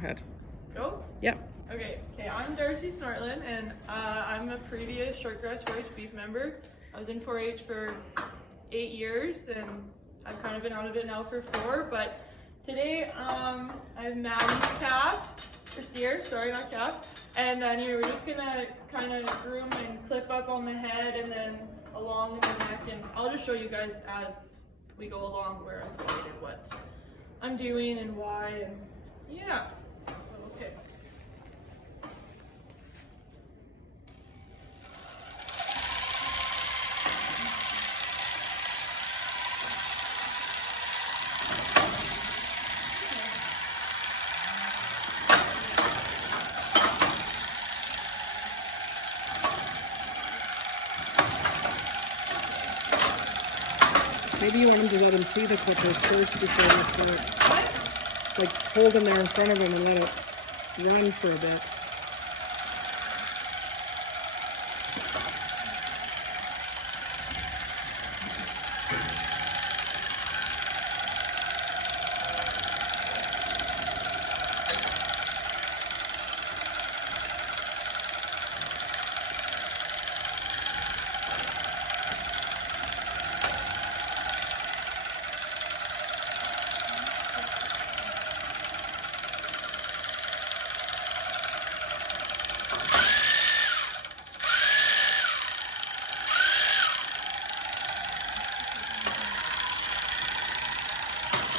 ahead. Go? Yep. Okay, I'm Darcy Snortland, and I'm a previous shortgrass 4-H beef member. I was in 4-H for 8 years, and I've kind of been out of it now for 4, but today I have Maddie's calf, or steer, sorry, not calf, and anyway, we're just gonna kind of groom and clip up on the head and then along the neck, and I'll just show you guys as we go along where I'm going and what I'm doing and why, and yeah, okay. Maybe you want him to let him see the clippers first before you start. What? Like hold them there in front of him and let it run for a bit.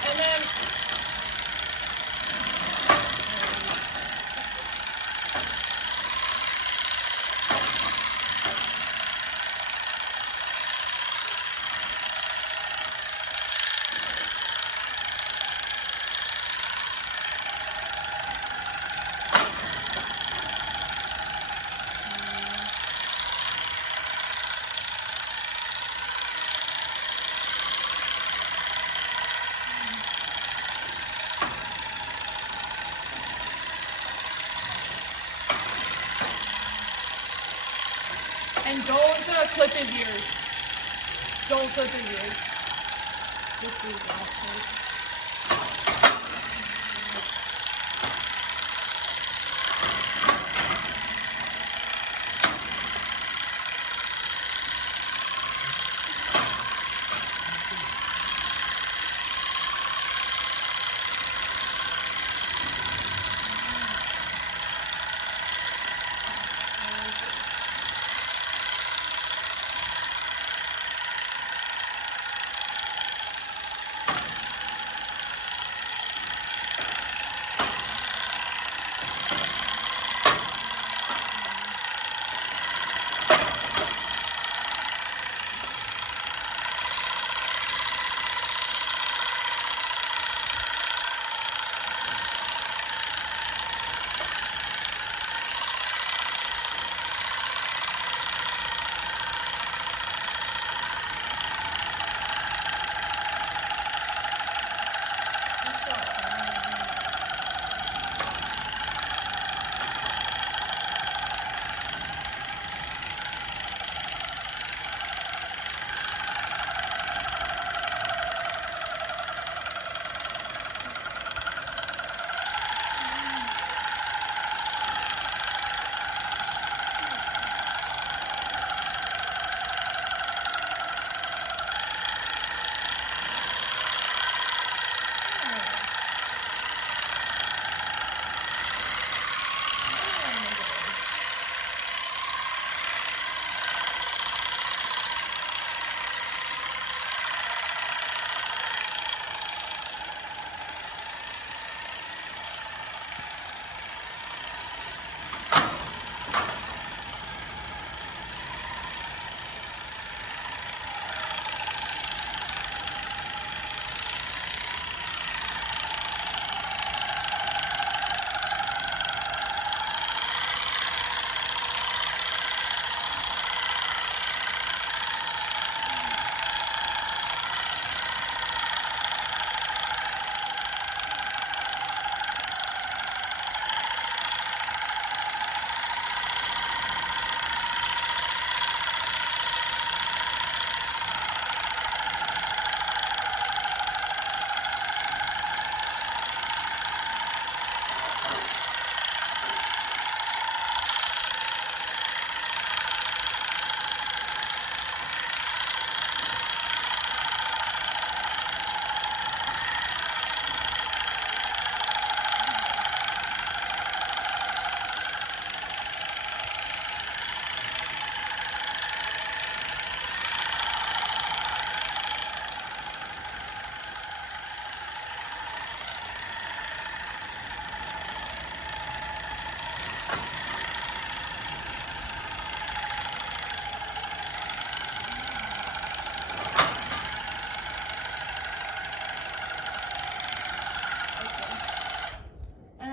And then don't clip his ears. Don't clip his ears. This is awesome.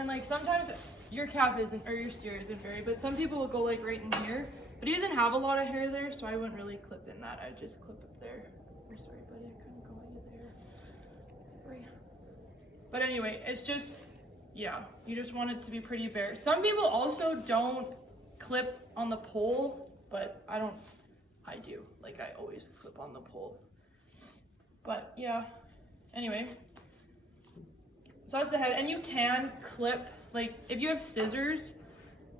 like sometimes your calf isn't, or your steer isn't very, but some people will go like right in here. But he doesn't have a lot of hair there, so I wouldn't really clip in that. I'd just clip up there. Oh, sorry, buddy, I couldn't go into there. Sorry. But anyway, it's just, yeah, you just want it to be pretty bare. Some people also don't clip on the pole, but I do. Like, I always clip on the pole. But yeah, anyway. So that's the head, and you can clip, like, if you have scissors,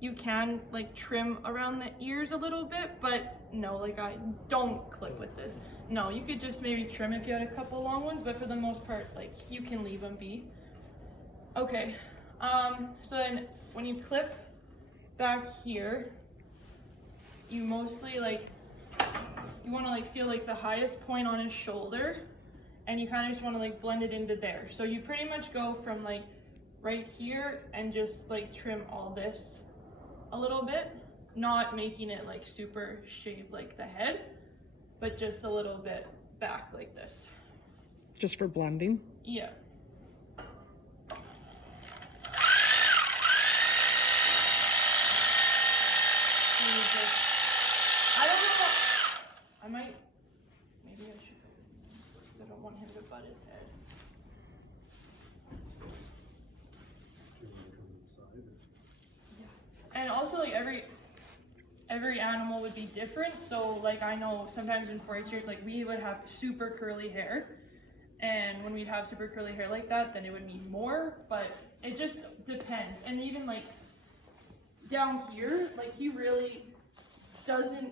you can like trim around the ears a little bit, but no, like I don't clip with this. No, you could just maybe trim if you had a couple long ones, but for the most part, like you can leave them be. Okay, so then when you clip back here, you mostly like, you want to like feel like the highest point on his shoulder, and you kind of just want to like blend it into there. So you pretty much go from like right here and just like trim all this a little bit, not making it like super shaved like the head, but just a little bit back like this. Just for blending? Yeah. I don't know, I might, maybe I should, because I don't want him to butt his head. And also like every animal would be different. So like I know sometimes in 4-H like we would have super curly hair, and when we'd have super curly hair like that, then it would mean more, but it just depends. And even like down here, like he really doesn't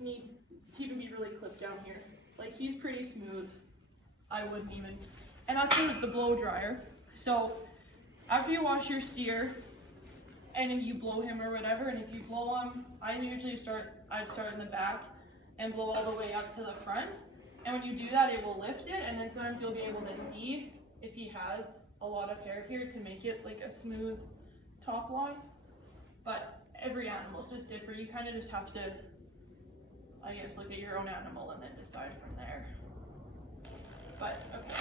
need to even be really clipped down here. Like he's pretty smooth. I wouldn't even, and that's with the blow dryer. So after you wash your steer, and if you blow him or whatever, and if you blow him, I'd start in the back and blow all the way up to the front. And when you do that, it will lift it, and then sometimes you'll be able to see if he has a lot of hair here to make it like a smooth top line. But every animal is just different. You kind of just have to, I guess, look at your own animal and then decide from there. But, okay.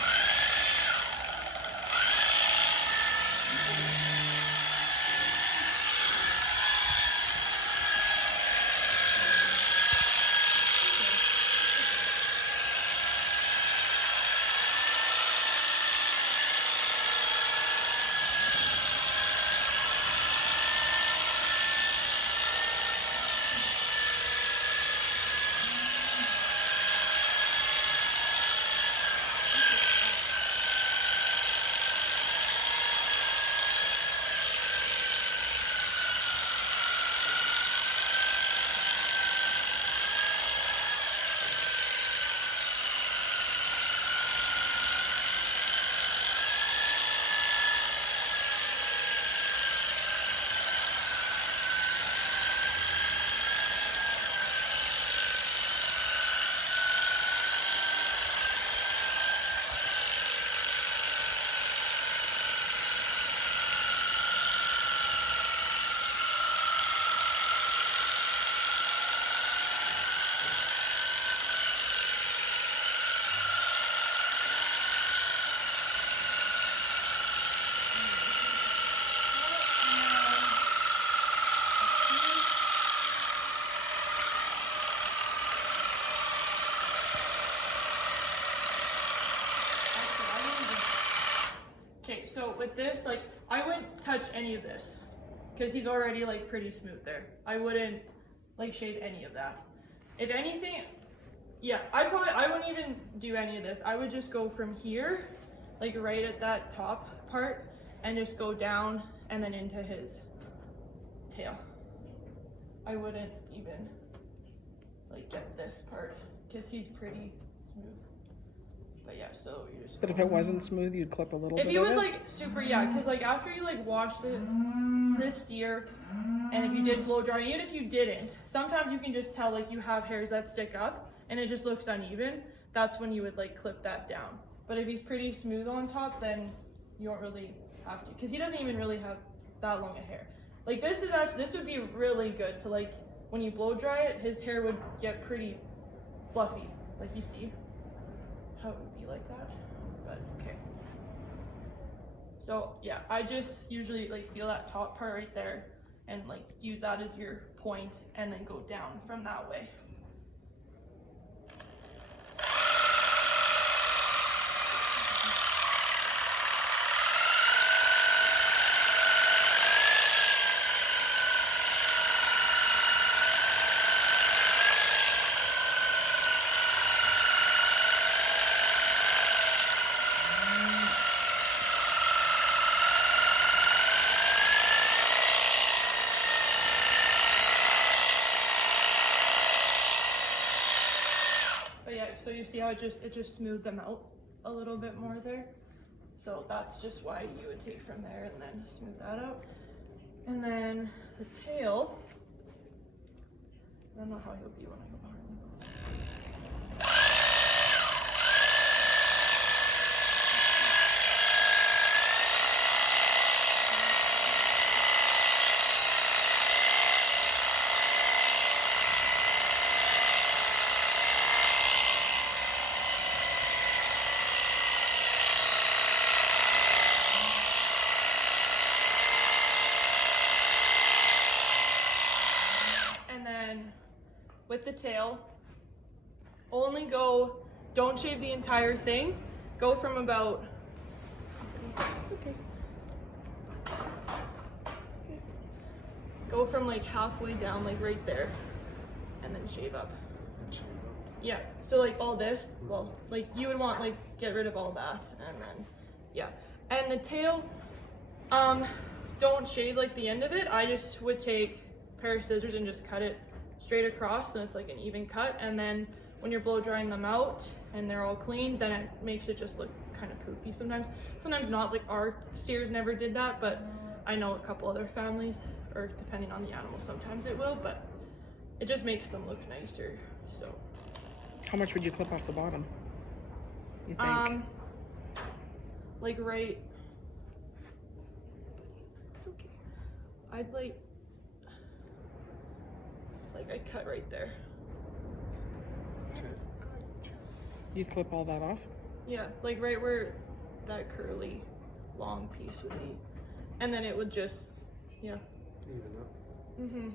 So with this, like, I wouldn't touch any of this because he's already like pretty smooth there. I wouldn't like shave any of that. If anything, yeah, I wouldn't even do any of this. I would just go from here, like right at that top part, and just go down and then into his tail. I wouldn't even like get this part because he's pretty smooth. But yeah, so you just. But if it wasn't smooth, you'd clip a little bit. If he was like super, yeah, because like after you like wash this steer, and if you did blow dry, even if you didn't, sometimes you can just tell like you have hairs that stick up and it just looks uneven. That's when you would like clip that down. But if he's pretty smooth on top, then you don't really have to, because he doesn't even really have that long of hair. Like this would be really good to like when you blow dry it, his hair would get pretty fluffy, like you see how it would be like that. But okay. So yeah, I just usually like feel that top part right there and like use that as your point and then go down from that way. But yeah, so you see how it just smoothed them out a little bit more there. So that's just why you would take from there and then smooth that out. And then the tail, I don't know how he'll be when I go behind the boat. With the tail, don't shave the entire thing. Go from about, go from like halfway down, like right there, and then shave up. Yeah, so like all this, well, like you would want like get rid of all that, and then, yeah. And the tail, don't shave like the end of it. I just would take a pair of scissors and just cut it straight across, and it's like an even cut. And then when you're blow drying them out and they're all clean, then it makes it just look kind of poofy sometimes. Sometimes not, like our steers never did that, but I know a couple other families, or depending on the animal, sometimes it will, but it just makes them look nicer. So how much would you clip off the bottom, you think? Like right, okay, I'd like I'd cut right there. You'd clip all that off? Yeah, like right where that curly long piece would be. And then it would just, yeah. Even up. Mm-hmm.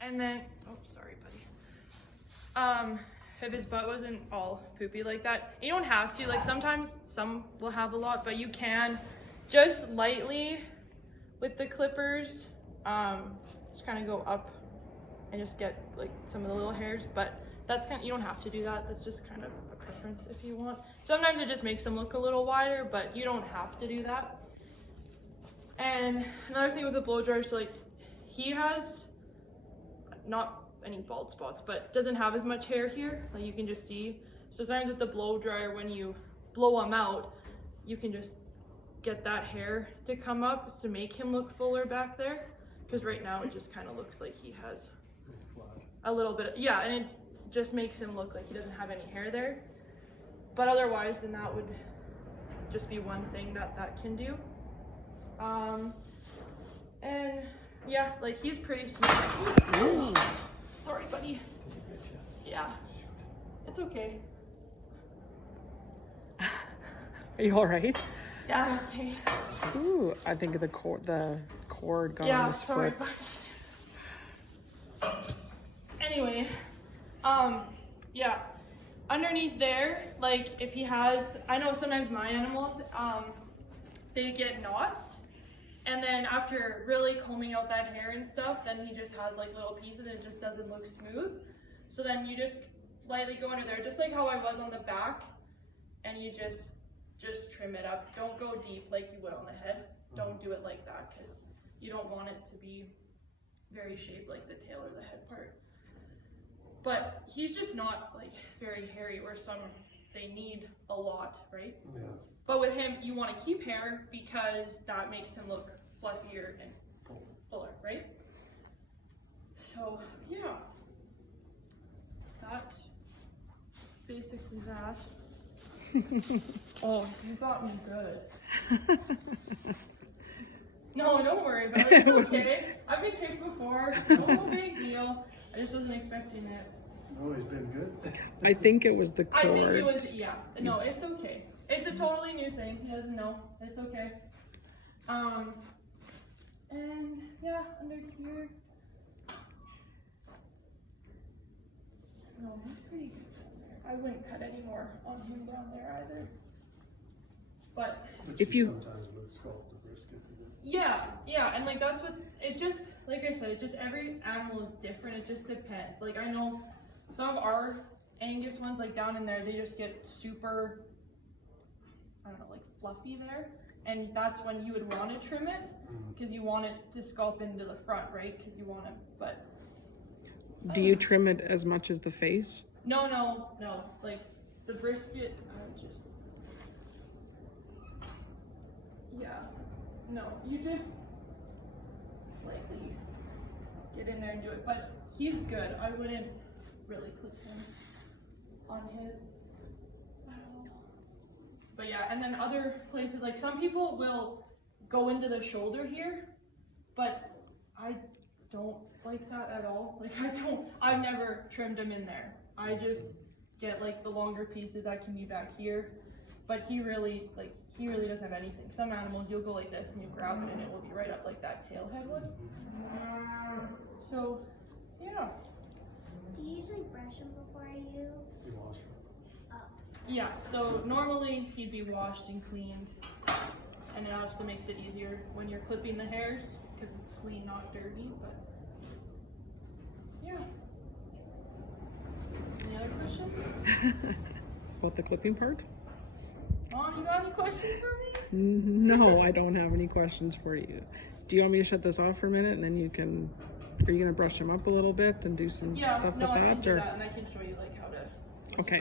And then, oh, sorry, buddy. If his butt wasn't all poopy like that, you don't have to. Like sometimes some will have a lot, but you can just lightly with the clippers, just kind of go up and just get like some of the little hairs, but that's kind of, you don't have to do that. That's just kind of a preference if you want. Sometimes it just makes them look a little wider, but you don't have to do that. And another thing with the blow dryer, so like he has not any bald spots, but doesn't have as much hair here, like you can just see. So sometimes with the blow dryer, when you blow him out, you can just get that hair to come up to make him look fuller back there. Because right now it just kind of looks like he has a little bit, yeah, and it just makes him look like he doesn't have any hair there. But otherwise, then that would just be one thing that can do. And yeah, like he's pretty smart. Ooh. Sorry, buddy. Yeah, it's okay. Are you all right? Yeah, I'm okay. Ooh, I think the cord got on his sorry, foot. Anyway, yeah, underneath there, like if he has, I know sometimes my animals, they get knots, and then after really combing out that hair and stuff, then he just has like little pieces and it just doesn't look smooth. So then you just lightly go under there, just like how I was on the back, and you just trim it up. Don't go deep like you would on the head. Don't do it like that because you don't want it to be very shaped like the tail or the head part. But he's just not like very hairy, where some, they need a lot, right? Yeah. But with him, you want to keep hair because that makes him look fluffier and fuller, right? So yeah, that's basically that. Oh, you got me good. No, don't worry about it. It's okay. I've been kicked before. No big deal. I just wasn't expecting it. Oh, he's been good. I think it was the cord. I think it was, yeah. No, it's okay. It's a totally new thing. He doesn't know. It's okay. And yeah, under here. No, he's pretty good down there. I wouldn't cut any more on him down there either. But if you sometimes would sculpt the brisket. yeah, and like that's what it just, like I said, it just, every animal is different. It just depends. Like I know some of our Angus ones, like down in there, they just get super, I don't know, like fluffy there, and that's when you would want to trim it because you want it to sculpt into the front, right? Because you want it, but do you trim it as much as the face? No. Like the brisket, I just, yeah, no, you just lightly get in there and do it. But he's good. I wouldn't really clip him on his. But yeah, and then other places, like some people will go into the shoulder here, but I don't like that at all. Like I've never trimmed him in there. I just get like the longer pieces that can be back here. But he really doesn't have anything. Some animals, you'll go like this and you grab it and it will be right up like that tail head would. So, yeah. Do you usually brush them before you wash him? Yeah, so normally he'd be washed and cleaned, and it also makes it easier when you're clipping the hairs because it's clean, not dirty. But yeah. Any other questions? About the clipping part? Mom, you got any questions for me? No, I don't have any questions for you. Do you want me to shut this off for a minute and then you can, are you going to brush him up a little bit and do some stuff with I can that? do Or that, and I can show you like how to